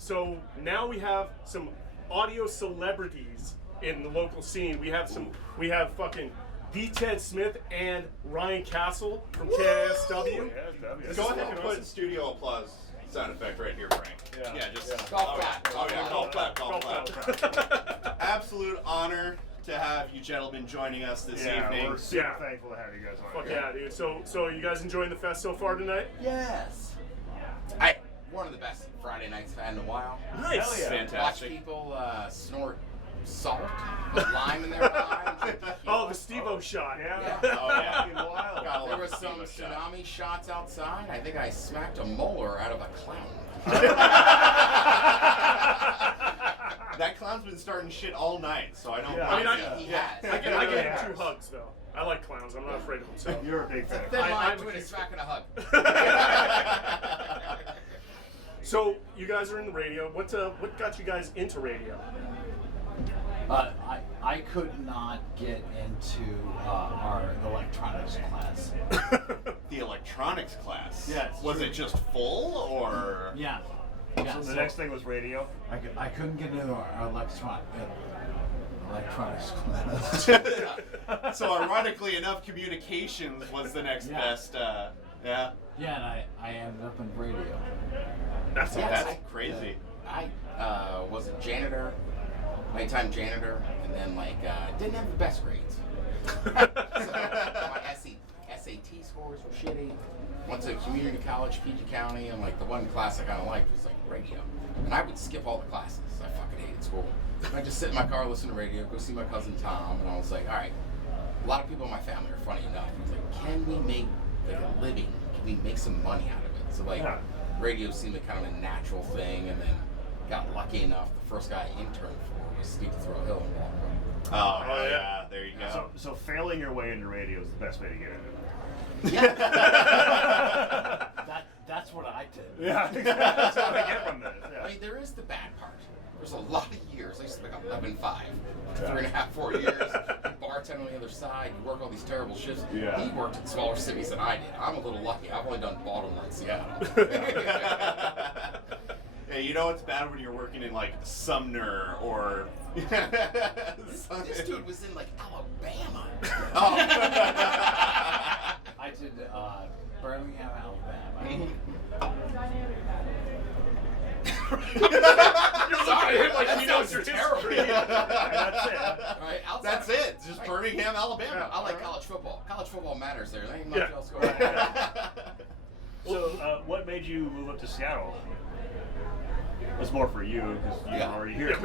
So now we have some audio celebrities in the local scene. We have fucking D. Ted Smith and Ryan Castle from KISW. Yeah, go ahead and put studio applause sound effect right here, Frank. Yeah, just golf clap. Oh yeah, golf clap. Absolute honor to have you gentlemen joining us this evening. We're super thankful to have you guys on. Fuck yeah, dude. So are you guys enjoying the fest so far tonight? Yes. One of the best Friday nights I've had in a while. Nice. Watch Fantastic. people snort salt with lime in their eyes. Oh, the Steve-O shot. Yeah. Oh yeah. There was some tsunami shots outside. I think I smacked a molar out of a clown. That clown's been starting shit all night, so I don't. He has. I get him 2 hugs though. I like clowns. I'm not afraid of them. So You're a big fan. Then line between a smack and a hug. So you guys are in the radio. What got you guys into radio? I could not get into our electronics class. The electronics class. Yes. Was it just full or? Yeah. So the next thing was radio. I couldn't get into our electronics class. So ironically enough, communications was the next best. Yeah. Yeah, and I ended up in radio. That's crazy. I was a janitor, nighttime janitor, and then didn't have the best grades. So my SAT scores were shitty. Went to community college, PG County, and the one class I kind of liked was radio. And I would skip all the classes. I fucking hated school. And I'd just sit in my car, listen to radio, go see my cousin Tom, and I was like, all right. A lot of people in my family are funny enough. I was like, can we make a living? Can we make some money out of it? So radio seemed like kind of a natural thing, and then got lucky enough. The first guy I interned for was Steve Throw Hill in Baltimore. Oh yeah, there you go. So failing your way into radio is the best way to get into it. Yeah. That's what I did. Yeah, that's what I get from this. Yeah. I mean, there is the bad part. There's a lot of years. I used to make 11.5, 3.5, 4 years. You bartend on the other side. You work all these terrible shifts. Yeah. He worked in smaller cities than I did. I'm a little lucky. I've only done Baltimore and Seattle. Hey, you know it's bad when you're working in Sumner or. This dude was in Alabama. Oh. I did Birmingham, Alabama. You're looking at him like he knows your history. That's it. Right, That's it. Just Birmingham, Alabama. I like college football. College football matters there. There ain't much else going on. So, what made you move up to Seattle? It was more for you because you were already here.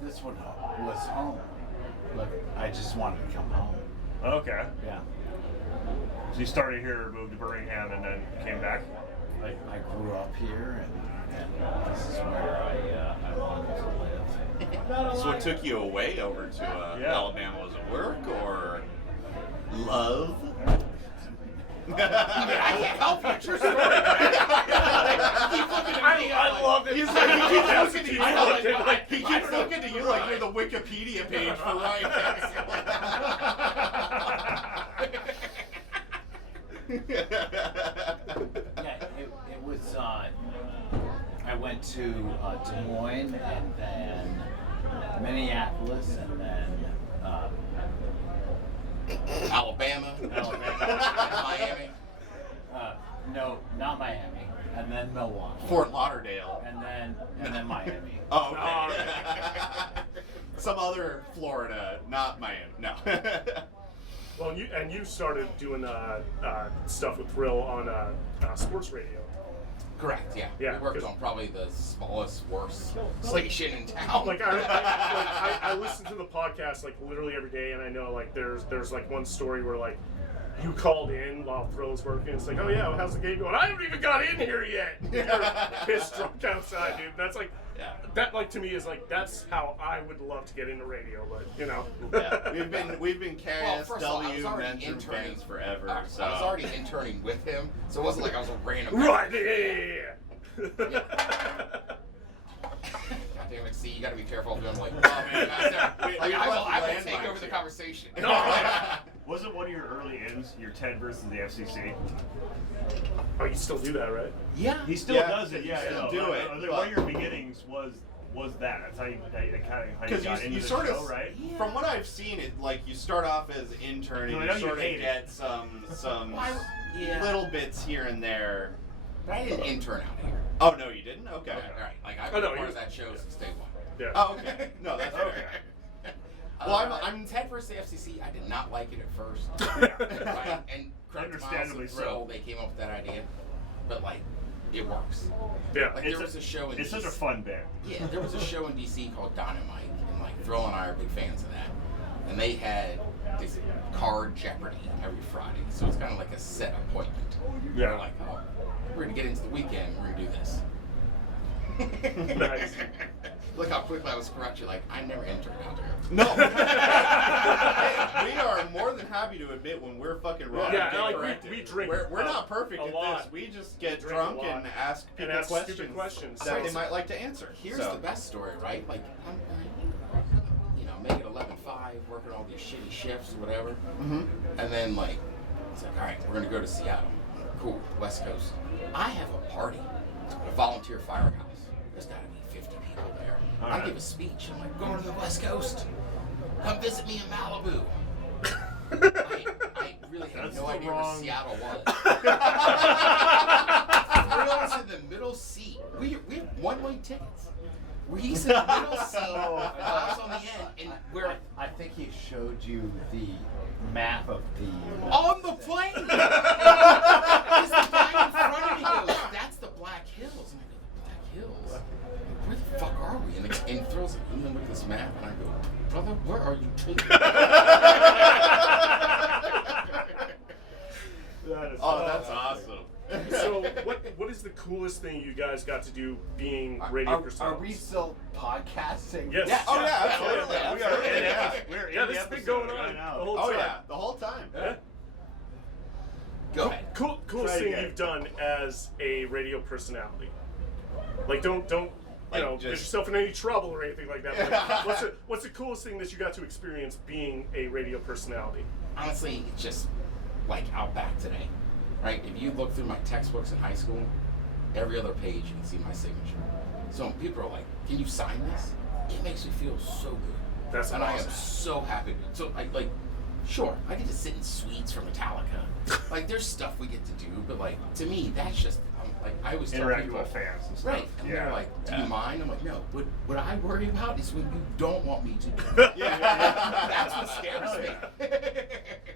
This one was home. Look, I just wanted to come home. Okay. Yeah. So you started here, moved to Birmingham, and then came back? I grew up here, and this is where I wanted to live. So what took you away over to Alabama? Was it work or love? I can't help you. True story. I love it. He's like, he keeps looking to you like you're the Wikipedia page for Ryan Castle. It was. I went to Des Moines, and then Minneapolis, and then Alabama. Miami. No, not Miami, and then Milwaukee. Fort Lauderdale. And then Miami. Oh, okay. Some other Florida, not Miami. No. Well, you started doing stuff with Thrill on sports radio. Correct. Yeah. Yeah, We worked on probably the smallest, worst station in town. I listen to the podcast literally every day, and I know there's one story where you called in while Thrill was working. It's like, oh yeah, well, how's the game going? I haven't even got in here yet. You're pissed drunk outside, dude. That's that to me is that's how I would love to get into radio, but Yeah, we've been KISW mentoring fans forever. So I was already interning with him, so it wasn't like I was a random. Right. Yeah. God damn it! See, you got to be careful of doing oh man, I will take over the conversation. Was it one of your early ins, your Ted versus the FCC? Oh, you still do that, right? Yeah. He still does it. Yeah, still I know. do it, One but- of your beginnings was that. That's how you Because got into you the sort show, of, right? Yeah. from what I've seen, it like you start off as an intern No, I and know you you sort of hate it. get some Yeah. little bits here and there. But I didn't intern out here. Oh no, you didn't? Okay. All right. Like I Oh, was no, part you- of that show since day one. Yeah. Oh, okay. No, that's Okay. okay. Well, I'm Ted versus the FCC. I did not like it at first. Right? And credit to Miles Understandably and so. Phil, they came up with that idea. But like, it works. Yeah. Like there was a show in It's DC. such a fun bit. Yeah, there was a show in DC called Dynamite, and like Thrill and I are big fans of that. And they had this card Jeopardy every Friday, so it's kind of like a set appointment. Yeah. We're like, oh, we're gonna get into the weekend. We're gonna do this. Nice. Look how quickly I was correct. You're like, I never interned out there. No. Hey, we are more than happy to admit when we're fucking wrong. Yeah, and get like corrected. we drink. We're not perfect a at lot. this. We just get drink a drunk lot. and ask And people ask stupid questions. that they might like to answer. Here's So. the best story, right? Like, I'm you know, make it 11-5, working all these shitty shifts or whatever. Mm-hmm. And then, like, it's like, all right, we're going to go to Seattle. Cool, West Coast. I have a party, a volunteer firehouse. There's got to be 50 people there. All I right. give a speech. I'm like, going to the West Coast. Come visit me in Malibu. I really had That's no the idea wrong- where Seattle was. Thrills in the middle seat. We have one-way tickets. He's in the middle seat, I was on the end, and we're I think he showed you the map of the. on the plane. Because the guy in front of me goes, "That's the Black Hills," and I go, "The Black Hills? Where the fuck are we?" And Thrill's like, "You look at this map," and I go, "Brother, where are you taking me?" That is Oh, that's awesome. So, what is the coolest thing you guys got to do being radio Are we personalities? still podcasting? Yes. Yeah. Oh yeah, absolutely. absolutely. We are in Yeah. episode. We're in Yeah, the this has been episode going on right now. the whole Oh time. yeah, the whole time. Yeah. Go ahead. Coolest Try thing again. you've done as a radio personality. Like, don't you Like, know, get just- yourself in any trouble or anything like that. But, like, what's the coolest thing that you got to experience being a radio personality? Honestly, it's just like out back today, right? If you look through my textbooks in high school, every other page you can see my signature. So when people are like, "Can you sign this?" It makes me feel so good. That's and I am awesome. so happy. So like, sure, I get to sit in suites for Metallica. Like, there's stuff we get to do, but like to me, that's just like I always tell Interacting people, with fans and stuff. right? And Yeah. they're like, "Do you Yeah. mind?" I'm like, "No. What I worry about is when you don't want me to do it." Yeah. That's what scares me.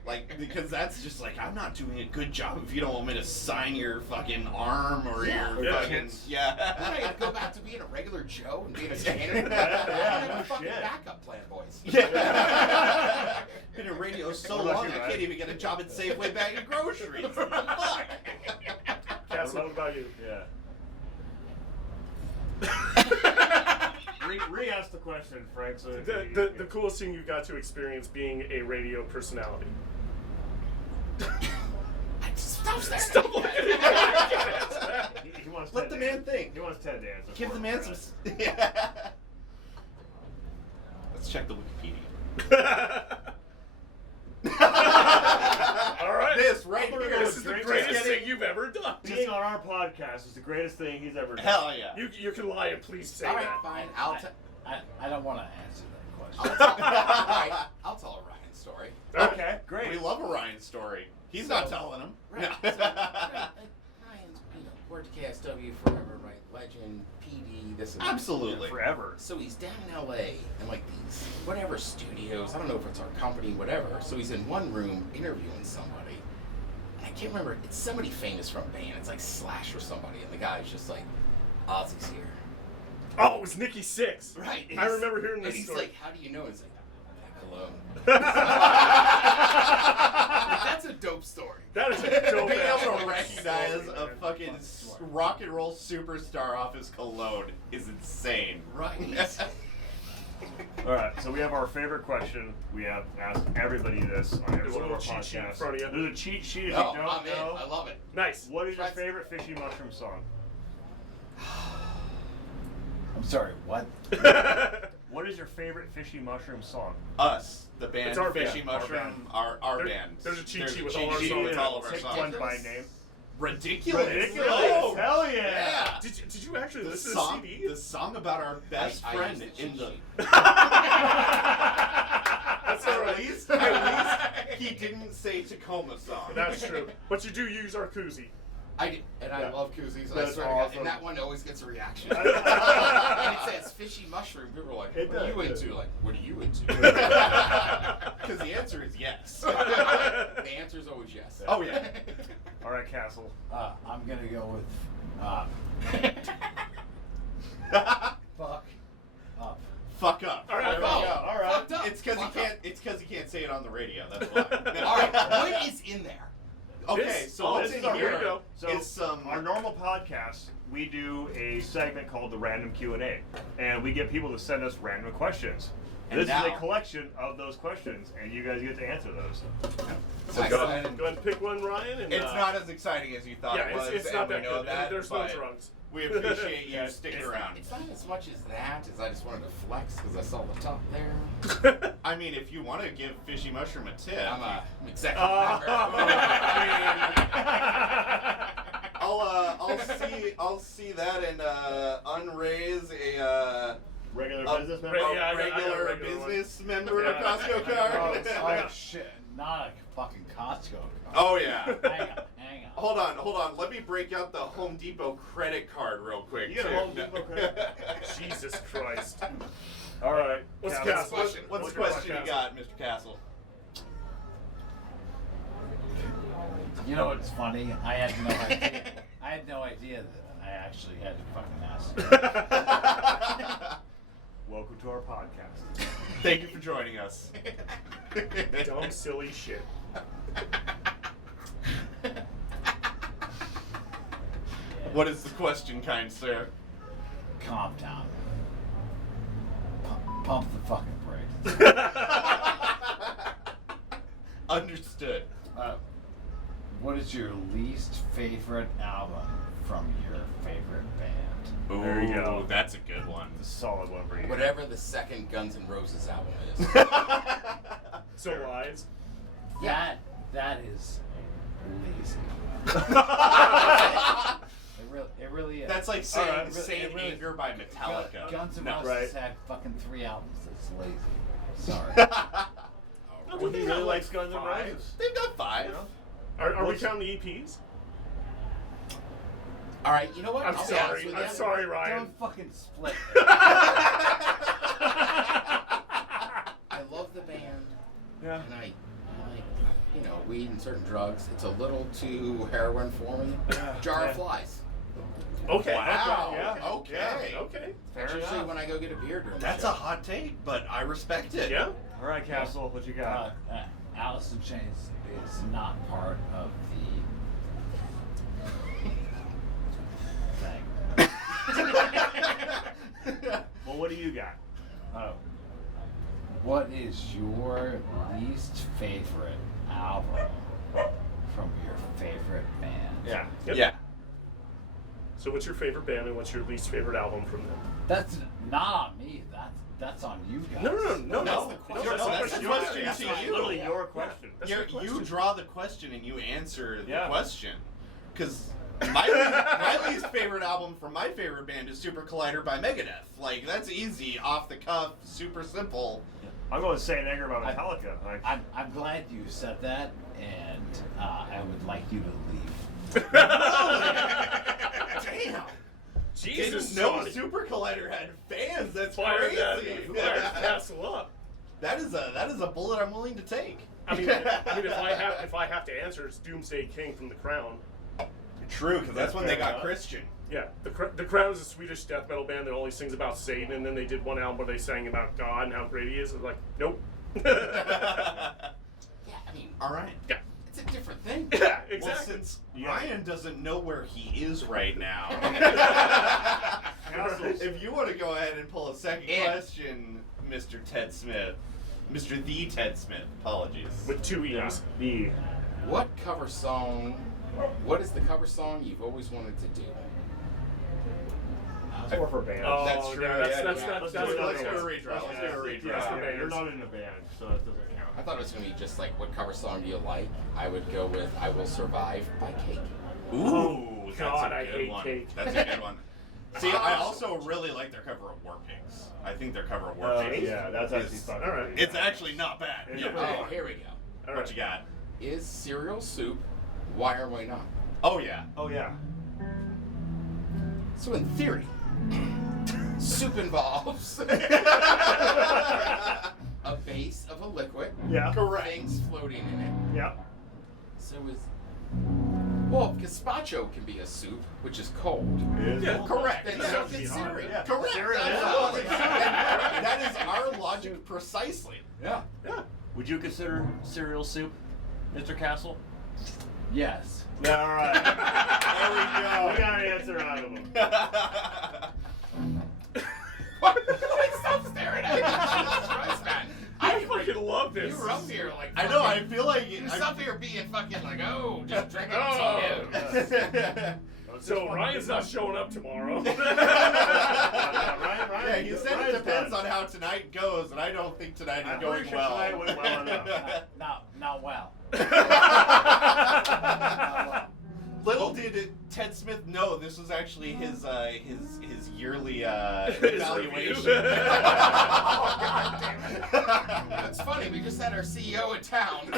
Like, because that's just like, I'm not doing a good job if you don't want me to sign your fucking arm or Yeah. your Yeah. fucking Then I gotta go back to being a regular Joe and being a janitor. Yeah, I'm no a fucking shit. backup plan, boys. Yeah. Been in radio so What about long, you, I Ryan? can't even get a job at Safeway bagging groceries. Fuck. Cassie, what about you? Yeah. Re-ask the question, Frank. So The coolest thing you got to experience being a radio personality. Stop staring. Stop looking He wants Let Ted the to man answer. think. He wants Ted to answer. Give for the him, man right? some. Yeah. Let's check the Wikipedia. All right. This right I'm gonna here. go This is the Drink greatest is thing you've ever done. Being on our podcast is the greatest thing he's ever done. Hell yeah. You can lie and please say All right, that. fine. I don't want to answer that I'll question. tell. I'll tell a Ryan story. Okay, great. We love Orion's story. He's not telling him. Right. So, right, Ryan's, worked at KISW forever, right? Legend, PD, this and that. Absolutely. Forever. So he's down in LA in like these whatever studios. I don't know if it's our company, whatever. So he's in one room interviewing somebody. And I can't remember. It's somebody famous from a band. It's like Slash or somebody. And the guy's just like, Ozzy's here. Oh, it was Nikki Six. Right. I remember hearing And this he's story. like, how do you know? It's like, that cologne. Like, that's a dope story. That is a dope Being ass able to story. recognize a man. fucking rock and roll superstar off his cologne is insane. Right. All right, so we have our favorite question. We have asked everybody this on every There's a one of our little cheat sheet in podcasts. front of you. There's a cheat sheet if Oh, you don't I'm in. know. I love it. Nice. What is your That's- favorite Fishy Mushroom song? I'm sorry, what? What is your favorite Fishy Mushroom song? Us, the band It's our Fishy band. Mushroom, our band. There's a cheat sheet with cheat all our sheet songs. with all of our Take songs. one by name. Ridiculous. Ridiculous. Oh, Hell yeah. yeah. Did you actually The listen song, to the CD? the song about our best I friend used the in cheat the. sheet. That's all right. At least he didn't say Tacoma song. That's true. But you do use our koozie. I do, and I Yeah. love koozies. I That's swear to God, awesome. and that one always gets a reaction. And it says fishy mushroom. People are like, It "What are you does, into?" Like, "What are you into?" Because the answer is yes. The answer is always yes. Oh yeah. All right, Castle. I'm gonna go with fuck up. Fuck up. All right, There we oh, go. all right. fucked up. It's because Fucked he up. can't. It's because he can't say it on the radio. That's why. All right, what is in there? Okay, This- so oh, what's this in is our here? radio. So It's our normal podcast, we do a segment called the Random Q&A, and we get people to send us random questions. And This is now- a collection of those questions, and you guys get to answer those. So Nice. go Go ahead. ahead and pick one, Ryan. And, It's not as exciting as you thought Yeah, it was, it's and not we that know good. that. There's no but drugs. We appreciate you Yeah, sticking It's around. It's not as much as that, as I just wanted to flex because I saw the top there. I mean, if you want to give Fishy Mushroom a tip, I'm a executive member. I'll see that and unraise a Regular a business member? Yeah, I got a regular regular one. business member Yeah. Costco card. Oh shit! Not a fucking Costco card. Oh yeah. Hang on. Hold on. Let me break out the Home Depot credit card real quick. You got a too. Home Depot credit? Jesus Christ. All right. What's Castle. Castle? What's the your question you got, Mr. Castle? You know what's funny? I had no idea. I had no idea that I actually had to fucking ask. Welcome to our podcast. Thank you for joining us. Dumb, silly shit. What is the question, kind sir? Calm down. Pump the fucking brakes. Understood. What is your least favorite album from your favorite band? Ooh, There you go. That's a good one. It's a solid one for you. Whatever the second Guns N' Roses album is. So lies. That is lazy. It really is. That's like saying Alright, Saint Anger by Metallica. Guns N' No. Roses right. had fucking 3 albums. That's lazy. Sorry. Well, he really likes Guns N' five? Roses. They've got 5. You know? Are we What's- counting the EPs? All right, you know what? I'm I'll be sorry. honest with I'm you. sorry, Ryan. Don't fucking split. I love the band, Yeah. and I like, you know, weed and certain drugs. It's a little too heroin for me. Jar Yeah. of Flies. Okay. Wow. Yeah. Okay. Okay. Fair That's usually enough. when I go get a beer during That's the a show. hot take, but I respect it. Yeah. All right, Castle, what you got? Alice in Chains is not part of the thing. Well, what do you got? What is your least favorite album from your favorite band? Yeah. Yep. Yeah. So what's your favorite band and what's your least favorite album from them? That's not on me. That's on you guys. No. That's the No, question. that's That's the the question. question That's to not you. Literally your question. That's You the question. draw the question and you answer the Yeah. question. Because my least favorite album from my favorite band is Super Collider by Megadeth. Like, that's easy, off the cuff, super simple. I'm going to say Anger by Metallica. Like, I'm glad you said that, and I would like you to leave. Damn. Jesus, Didn't know Sonny. Super Collider had fans. That's Fire that crazy. Castle up. That is a bullet I'm willing to take. I mean, if I have to answer, it's Doomsday King from The Crown. True, because that's when they Fair got enough. Christian. Yeah, the Crown is a Swedish death metal band that only sings about Satan, and then they did one album where they sang about God and how great he is. I was like, nope. Yeah, I mean, All right. Yeah, it's a different thing. yeah, Well, exactly. since Yeah. Ryan doesn't know where he is right now, if you want to go ahead and pull a second Yeah. question, Mr. Ted Smith, Mr. The Ted Smith, apologies. With 2 E's. the What is the cover song you've always wanted to do? That's more for bands. Oh, That's true, yeah, yeah, that's yeah. not. Let's That's do not let's do a bands. redraw. Let's do a redraw. That's for Yeah, bands. you're not in a band, so that doesn't count. I thought it was gonna be just like, what cover song do you like? I would go with "I Will Survive" by Cake. Ooh, that's God, a I good hate one. Cake. That's a good one. See, I also really like their cover of War Pigs. I think their cover of War Pigs. Yeah, that's actually is- fun. all right. It's actually not bad. It's Yeah. pretty Oh, here we go. All What right. you got? Is cereal soup? Why or why not? Oh yeah. Oh yeah. So in theory, soup involves a base of a liquid, Yeah. things floating in it. Yeah. So is well, gazpacho can be a soup, which is cold. Yeah, correct. Then Yeah. so can cereal. Yeah. Correct. Cereal is Absolutely. hot. That is our logic precisely. Yeah. Yeah. Would you consider cereal soup, Mr. Castle? Yes. All right. There we We got an answer out of him. go. Stop staring at me. Jesus Christ, man. I fucking love this. You were up here like I know. I fucking- feel like You was up here being fucking like, oh, just drinking Oh. Tito's. So Ryan's not showing up tomorrow. Ryan, Yeah, he said it Ryan's depends done. on how tonight goes, and I don't think tonight is I'm going pretty sure well. tonight went well enough. Not well. Little did Ted Smith know this was actually his yearly His evaluation. review. That's funny. We just had our CEO in town.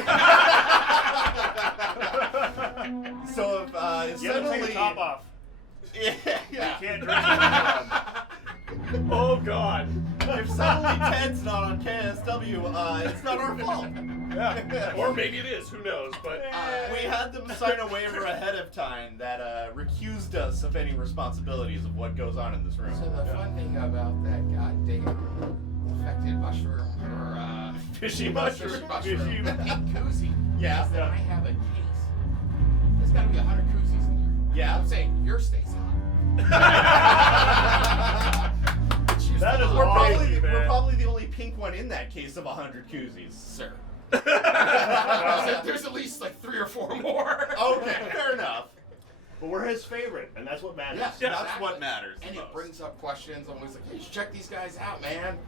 So if You have to take suddenly the top off. yeah, You can't drink it. Oh God. if suddenly Ted's not on KSW, it's not our fault. Yeah. Or maybe it is. Who knows? But We had them sign a waiver ahead of time that recused us of any responsibilities of what goes on in this room. So the fun thing about that goddamn infected mushroom or fishy mushroom. fishy mushroom pink koozie Yeah. is that I have a case. There's got to be 100 koozies in there. Yeah. I'm saying yours stays hot. That is We're awesome. probably, man. we're probably the only pink one in that case of 100 koozies. Sir. There's at least like 3 or 4 more. Okay, fair enough. But we're his favorite, and that's what matters. Yes, That's exactly. what matters the And most. it brings up questions. I'm always like, hey, you should check these guys out, man.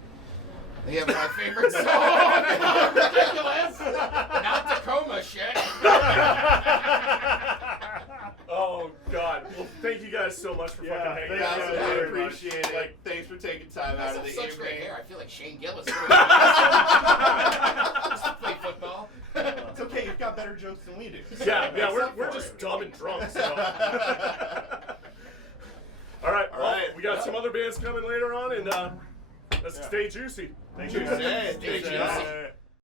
They have my favorite song. Ridiculous. Not Tacoma shit. Oh God. Well, thank you guys so much for Yeah, fucking hanging thank out. you Guys, guys I very much. appreciate it. Like- Thanks for taking time I out of have the such great evening. hair. I feel like Shane Gillis. Just to play football. It's okay, you've got better jokes than we do. Yeah, Make we're up for just it. dumb and drunk. So. All right. All Well, right. we got some other bands coming later on, and let's Yeah. stay juicy. Thank you. Tuesday. Stay Tuesday. juicy.